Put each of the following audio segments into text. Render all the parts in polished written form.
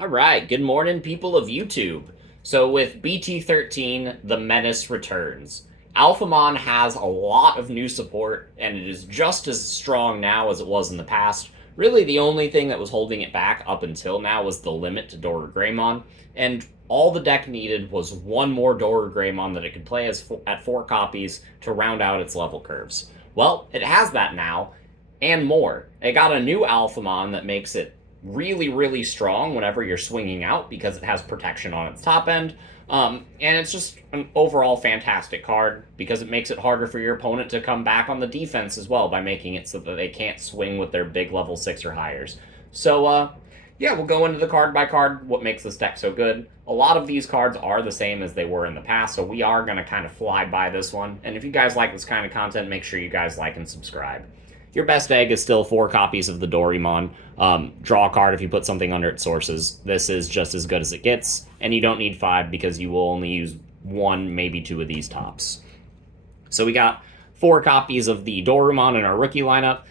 All right, good morning, people of YouTube. So, with Bt13, the menace returns. Alphamon has a lot of new support, and it is just as strong now as it was in the past. Really, the only thing that was holding it back up until now was the limit to Dorugreymon, and all the deck needed was one more Dorugreymon that it could play at 4 copies to round out its level curves. Well, it has that now, and more. It got a new Alphamon that makes it really, really strong whenever you're swinging out because it has protection on its top end. And it's just an overall fantastic card because it makes it harder for your opponent to come back on the defense as well by making it so that they can't swing with their big level 6 or highers. So, yeah, we'll go into the card by card, what makes this deck so good. A lot of these cards are the same as they were in the past, so we are going to kind of fly by this one. And if you guys like this kind of content, make sure you guys like and subscribe. Your best egg is still 4 copies of the Dorugreymon. Draw a card if you put something under its sources. This is just as good as it gets, and you don't need 5 because you will only use 1, maybe 2 of these tops. So we got 4 copies of the Dorugreymon in our rookie lineup.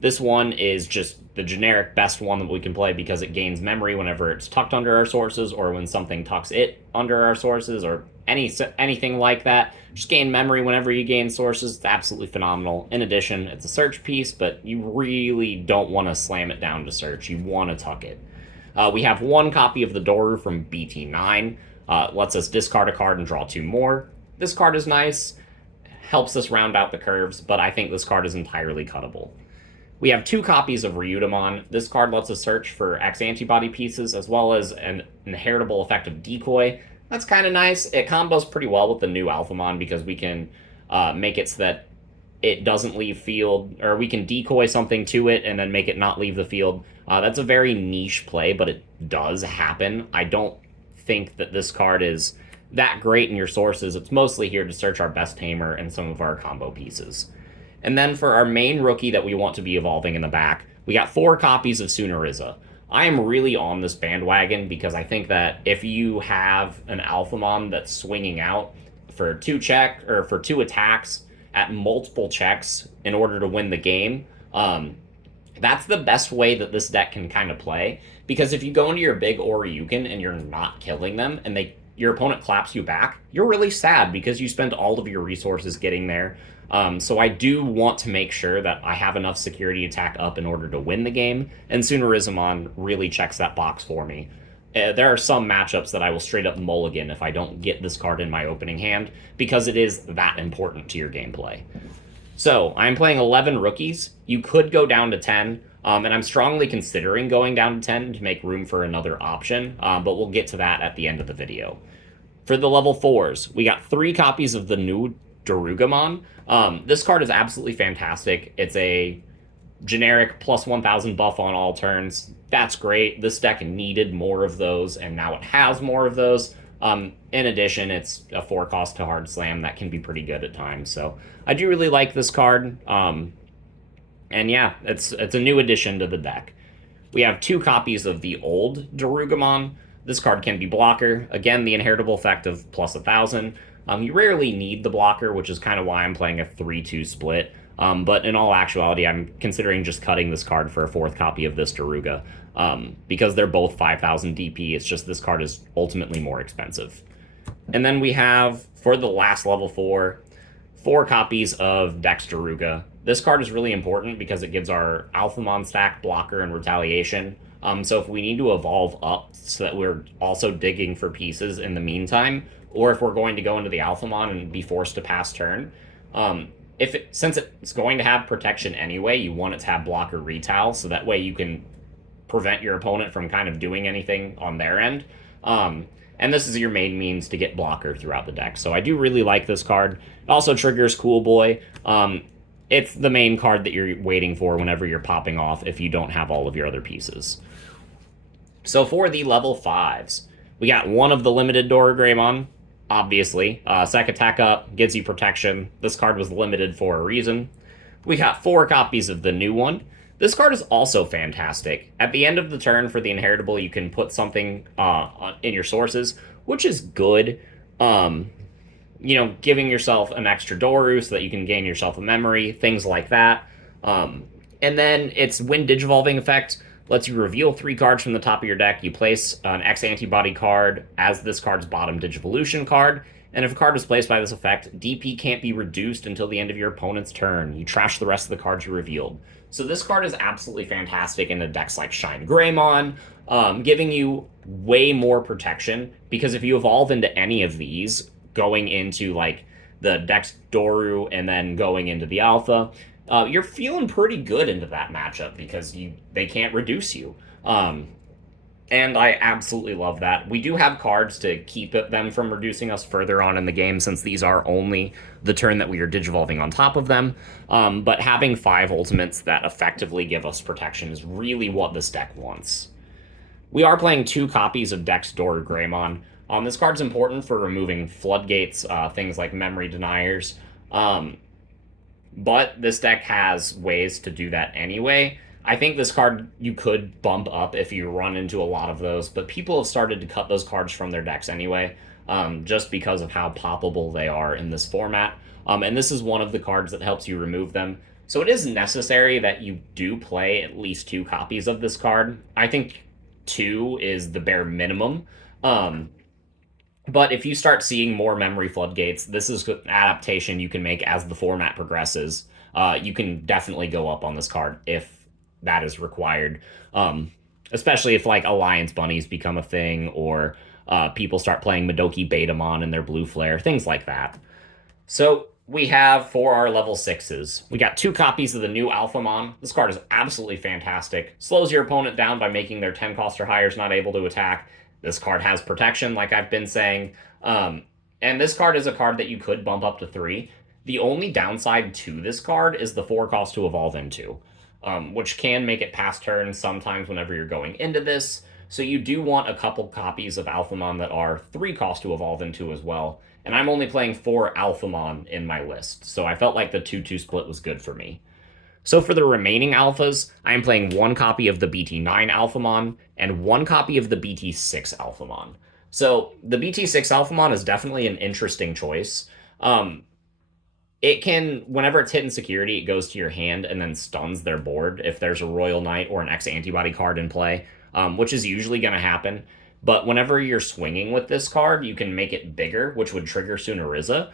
This one is just the generic best one that we can play because it gains memory whenever it's tucked under our sources or when something tucks it under our sources or anything like that. Just gain memory whenever you gain sources. It's absolutely phenomenal. In addition, it's a search piece, but you really don't want to slam it down to search. You want to tuck it. We have 1 copy of the Doru from Bt9. Lets us discard a card and draw 2 more. This card is nice. Helps us round out the curves, but I think this card is entirely cuttable. We have 2 copies of Ryudomon. This card lets us search for X antibody pieces as well as an inheritable effect of Decoy. That's kind of nice. It combos pretty well with the new Alphamon because we can make it so that it doesn't leave field, or we can decoy something to it and then make it not leave the field. That's a very niche play, but it does happen. I don't think that this card is that great in your sources. It's mostly here to search our best tamer and some of our combo pieces. And then for our main rookie that we want to be evolving in the back, we got 4 copies of Sunariza. I am really on this bandwagon because I think that if you have an Alphamon that's swinging out for 2 attacks at multiple checks in order to win the game, that's the best way that this deck can kind of play. Because if you go into your big Oryukin and you're not killing them and your opponent claps you back, you're really sad because you spent all of your resources getting there. So I do want to make sure that I have enough security attack up in order to win the game, and Sunariza really checks that box for me. There are some matchups that I will straight up mulligan if I don't get this card in my opening hand, because it is that important to your gameplay. So, I'm playing 11 rookies. You could go down to 10, and I'm strongly considering going down to 10 to make room for another option, but we'll get to that at the end of the video. For the level 4s, we got 3 copies of the new Dorugreymon. This card is absolutely fantastic. It's a generic plus 1000 buff on all turns. That's great. This deck needed more of those, and now it has more of those. In addition, it's a 4 cost to hard slam that can be pretty good at times. So I do really like this card. And yeah, it's a new addition to the deck. We have 2 copies of the old Dorugreymon. This card can be blocker. Again, the inheritable effect of plus 1000. You rarely need the blocker, which is kind of why I'm playing a 3-2 split. But in all actuality, I'm considering just cutting this card for a 4th copy of this Doruga. Because they're both 5000 DP, it's just this card is ultimately more expensive. And then we have, for the last level 4 copies of Dex Doruga. This card is really important because it gives our Alphamon stack blocker and retaliation. So if we need to evolve up so that we're also digging for pieces in the meantime, or if we're going to go into the Alphamon and be forced to pass turn, since it's going to have protection anyway, you want it to have blocker retal, so that way you can prevent your opponent from kind of doing anything on their end. And this is your main means to get blocker throughout the deck. So I do really like this card. It also triggers Cool Boy. It's the main card that you're waiting for whenever you're popping off if you don't have all of your other pieces. So for the level 5s, we got 1 of the limited Dorugreymon, obviously. Sec attack up, gives you protection. This card was limited for a reason. We got 4 copies of the new one. This card is also fantastic. At the end of the turn for the inheritable, you can put something in your sources, which is good. Giving yourself an extra Doru so that you can gain yourself a memory, things like that. And then its Wind Digivolving effect Lets you reveal 3 cards from the top of your deck. You place an X antibody card as this card's bottom Digivolution card, and if a card is placed by this effect, DP can't be reduced until the end of your opponent's turn. You trash the rest of the cards you revealed. So this card is absolutely fantastic in the decks like Shine Greymon, giving you way more protection, because if you evolve into any of these, going into like the Dex Doru and then going into the Alpha, you're feeling pretty good into that matchup because they can't reduce you. And I absolutely love that. We do have cards to keep them from reducing us further on in the game, since these are only the turn that we are digivolving on top of them. But having 5 ultimates that effectively give us protection is really what this deck wants. We are playing 2 copies of Dex Dorugreymon. This card's important for removing floodgates, things like memory deniers. But this deck has ways to do that anyway. I think this card you could bump up if you run into a lot of those, but people have started to cut those cards from their decks anyway, just because of how poppable they are in this format. And this is one of the cards that helps you remove them. So it is necessary that you do play at least 2 copies of this card. I think 2 is the bare minimum. But if you start seeing more memory floodgates, this is an adaptation you can make as the format progresses. You can definitely go up on this card if that is required. Especially if like Alliance Bunnies become a thing, or people start playing Madoki Betamon and their Blue Flare, things like that. So we have, for our level 6s, we got 2 copies of the new Alphamon. This card is absolutely fantastic. Slows your opponent down by making their 10 cost or higher not able to attack. This card has protection, like I've been saying. And this card is a card that you could bump up to 3. The only downside to this card is the 4 cost to evolve into, which can make it past turn sometimes whenever you're going into this. So you do want a couple copies of Alphamon that are 3 cost to evolve into as well. And I'm only playing 4 Alphamon in my list, so I felt like the 2-2 split was good for me. So for the remaining alphas, I am playing 1 copy of the Bt9 Alphamon and 1 copy of the Bt6 Alphamon. So the Bt6 Alphamon is definitely an interesting choice. It can, whenever it's hitting security, it goes to your hand and then stuns their board if there's a Royal Knight or an X antibody card in play, which is usually going to happen. But whenever you're swinging with this card, you can make it bigger, which would trigger Sunariza,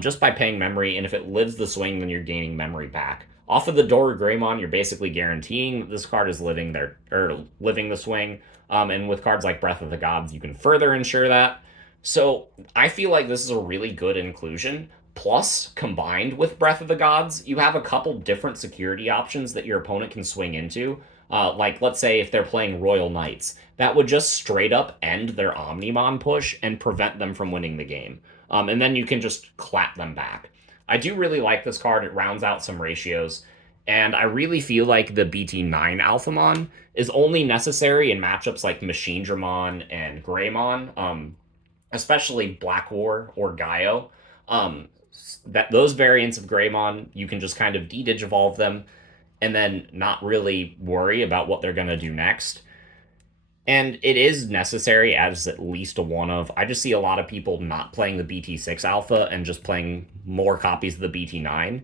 just by paying memory, and if it lives the swing, then you're gaining memory back. Off of the Dorugreymon, you're basically guaranteeing that this card is living the swing, and with cards like Breath of the Gods, you can further ensure that. So I feel like this is a really good inclusion. Plus, combined with Breath of the Gods, you have a couple different security options that your opponent can swing into. Like, let's say if they're playing Royal Knights, that would just straight up end their Omnimon push and prevent them from winning the game. And then you can just clap them back. I do really like this card. It rounds out some ratios. And I really feel like the Bt9 Alphamon is only necessary in matchups like Machinedramon and Greymon, especially Black War or Gaio. That those variants of Greymon, you can just kind of de-digivolve them and then not really worry about what they're going to do next. And it is necessary as at least a one of. I just see a lot of people not playing the Bt6 Alpha and just playing more copies of the Bt9.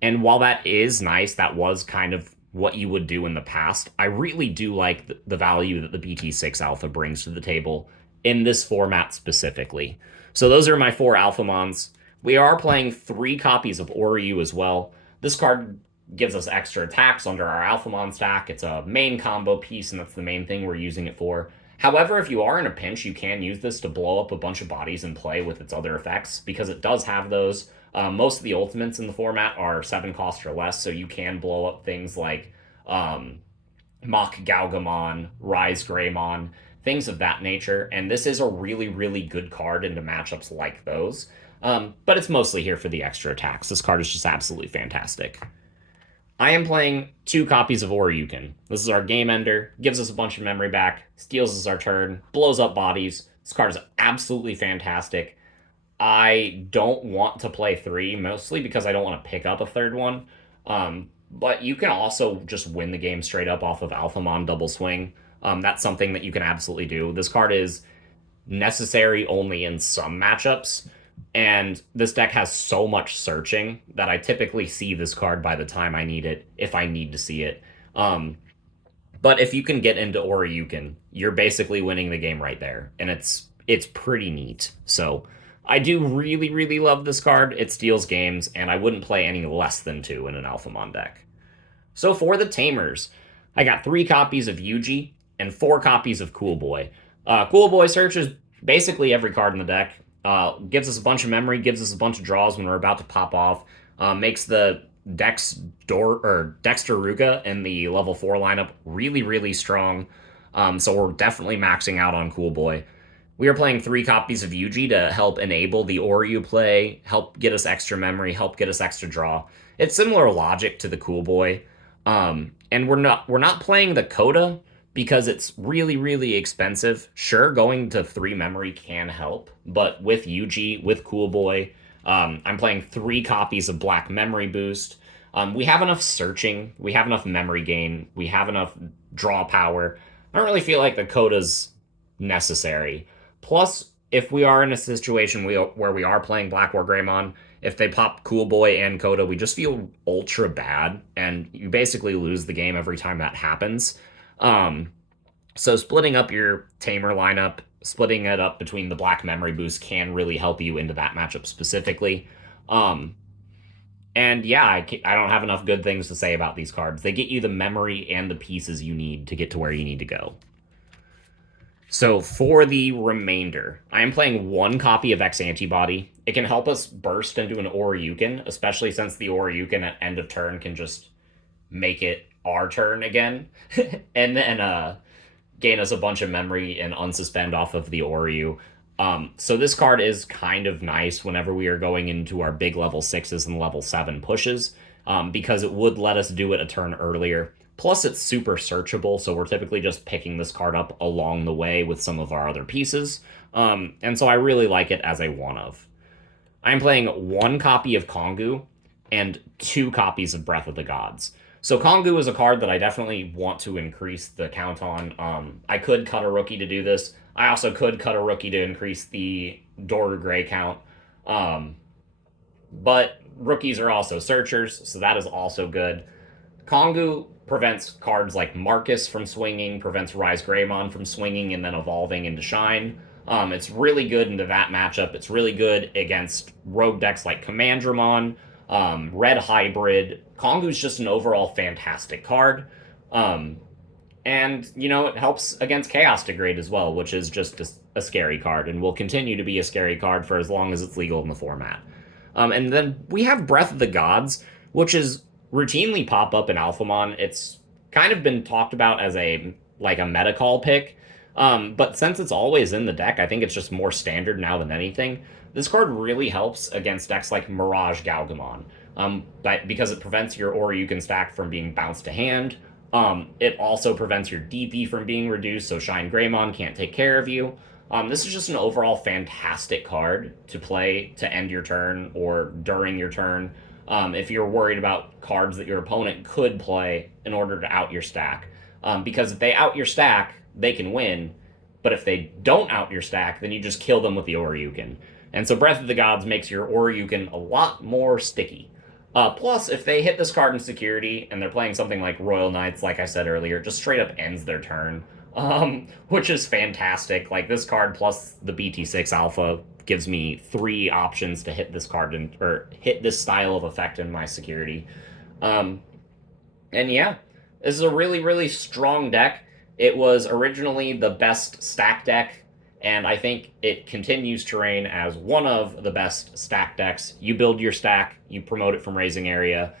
And while that is nice, that was kind of what you would do in the past, I really do like the value that the Bt6 Alpha brings to the table in this format specifically. So those are my 4 Alphamons. We are playing 3 copies of Oryu as well. This card gives us extra attacks under our Alphamon stack. It's a main combo piece, and that's the main thing we're using it for. However, if you are in a pinch, you can use this to blow up a bunch of bodies and play with its other effects, because it does have those. Most of the ultimates in the format are 7 cost or less, so you can blow up things like Mach Galgamon, Rise Greymon, things of that nature, and this is a really, really good card into matchups like those. But it's mostly here for the extra attacks. This card is just absolutely fantastic. I am playing 2 copies of Oryukin. This is our game ender, gives us a bunch of memory back, steals us our turn, blows up bodies. This card is absolutely fantastic. I don't want to play 3, mostly because I don't want to pick up a third one. But you can also just win the game straight up off of Alphamon Double Swing. That's something that you can absolutely do. This card is necessary only in some matchups, and this deck has so much searching that I typically see this card by the time I need it, if I need to see it. But if you can get into Oryuken, you're basically winning the game right there, and it's pretty neat. So I do really, really love this card. It steals games, and I wouldn't play any less than 2 in an Alphamon deck. So for the Tamers, I got 3 copies of Yuji and 4 copies of Cool Boy. Cool Boy searches basically every card in the deck. Gives us a bunch of memory, gives us a bunch of draws when we're about to pop off. Makes the Dexter Ruga in the level 4 lineup really, really strong. So we're definitely maxing out on Cool Boy. We are playing 3 copies of Yuji to help enable the Oryu play, help get us extra memory, help get us extra draw. It's similar logic to the Cool Boy. And we're not playing the Coda because it's really, really expensive. Sure, going to 3 memory can help, but with Yuji, with Cool Boy, I'm playing 3 copies of Black Memory Boost. We have enough searching, we have enough memory gain, we have enough draw power. I don't really feel like the Coda's necessary. Plus, if we are in a situation where we are playing Black Dorugreymon, if they pop Cool Boy and Coda, we just feel ultra bad, and you basically lose the game every time that happens. So splitting up your Tamer lineup, splitting it up between the Black Memory Boost can really help you into that matchup specifically. And yeah, I don't have enough good things to say about these cards. They get you the memory and the pieces you need to get to where you need to go. So for the remainder, I am playing 1 copy of X Antibody. It can help us burst into an Oryuken, especially since the Oryuken at end of turn can just make it our turn again, and then gain us a bunch of memory and unsuspend off of the Oryu. So this card is kind of nice whenever we are going into our big level 6s and level 7 pushes, because it would let us do it a turn earlier. Plus, it's super searchable, so we're typically just picking this card up along the way with some of our other pieces. And so I really like it as a one-of. I'm playing 1 copy of Kongu and 2 copies of Breath of the Gods. So Kongu is a card that I definitely want to increase the count on. I could cut a rookie to do this. I also could cut a rookie to increase the Dorugreymon count. But rookies are also searchers, so that is also good. Kongu prevents cards like Marcus from swinging, prevents Rise Greymon from swinging and then evolving into Shine. It's really good into that matchup. It's really good against rogue decks like Commandramon, Red Hybrid. Kongu's just an overall fantastic card. And, it helps against Chaos Degrade as well, which is just a scary card and will continue to be a scary card for as long as it's legal in the format. And then we have Breath of the Gods, which is routinely pop up in Alphamon. It's kind of been talked about as a meta call pick, but since it's always in the deck, I think it's just more standard now than anything. This card really helps against decks like Mirage Galgamon, because it prevents your Oryuken stack from being bounced to hand. It also prevents your DP from being reduced, so Shine Greymon can't take care of you. This is just an overall fantastic card to play to end your turn or during your turn. If you're worried about cards that your opponent could play in order to out your stack. Because if they out your stack, they can win, but if they don't out your stack, then you just kill them with the Oryuken. And so Breath of the Gods makes your Oryuken a lot more sticky. Plus, if they hit this card in security and they're playing something like Royal Knights, like I said earlier, it just straight up ends their turn, which is fantastic. Like, this card plus the BT6 Alpha gives me 3 options to hit this card or hit this style of effect in my security. And yeah, this is a really, really strong deck. It was originally the best stack deck, and I think it continues to reign as one of the best stack decks. You build your stack, you promote it from Raising Area,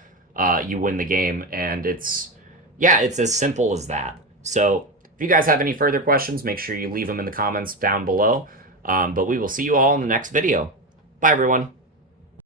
you win the game, and it's as simple as that. So if you guys have any further questions, make sure you leave them in the comments down below. But we will see you all in the next video. Bye, everyone.